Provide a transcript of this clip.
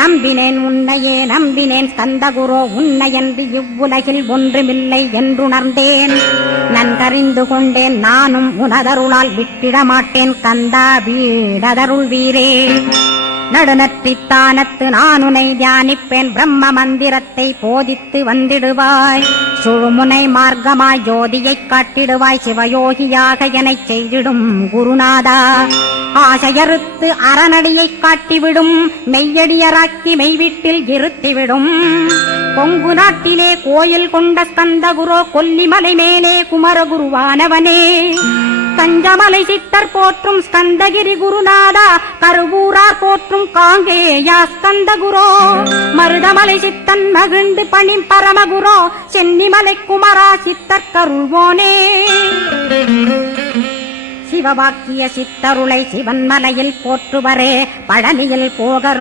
நம்பினேன் உன்னையே நம்பினேன் ஸ்கந்தகுரோ உன்னையன்றி இவ்வுலகில் ஒன்றுமில்லை என்றுணர்ந்தேன். நன்கறிந்து கொண்டேன் நானும் உனதருளால் விட்டிட மாட்டேன் கந்தா வீடதருள் வீரே. நடுநற்றித்தானத்து நான் உனை தியானிப்பேன் பிரம்ம மந்திரத்தை போதித்து வந்திடுவாய். சுழுமுனை மார்க்கமாய் ஜோதியைக் காட்டிடுவாய் சிவயோகியாக எனச் செய்திடும் குருநாதா. ஆசையறுத்து அறநடியைக் காட்டிவிடும் மெய்யடியராக்கி மெய்வீட்டில் இருத்திவிடும். கொங்கு நாட்டிலே கோயில் கொண்ட ஸ்கந்தகுரோ கொல்லிமலை மேலே குமரகுருவானவனே. கஞ்சமலை சித்தர் போற்றும் ஸ்கந்தகிரி குருநாதா கருவூரார் போற்றும் காங்கேயா ஸ்கந்தகுரோ. மருதமலை சித்தன் மகிழ்ந்து பணி பரமகுரோ சென்னிமலை குமரா சித்தர் கருள்வோனே. சிவவாக்கிய சித்தருளை சிவன்மலையில் போற்றுவரே பழனியில் போகர்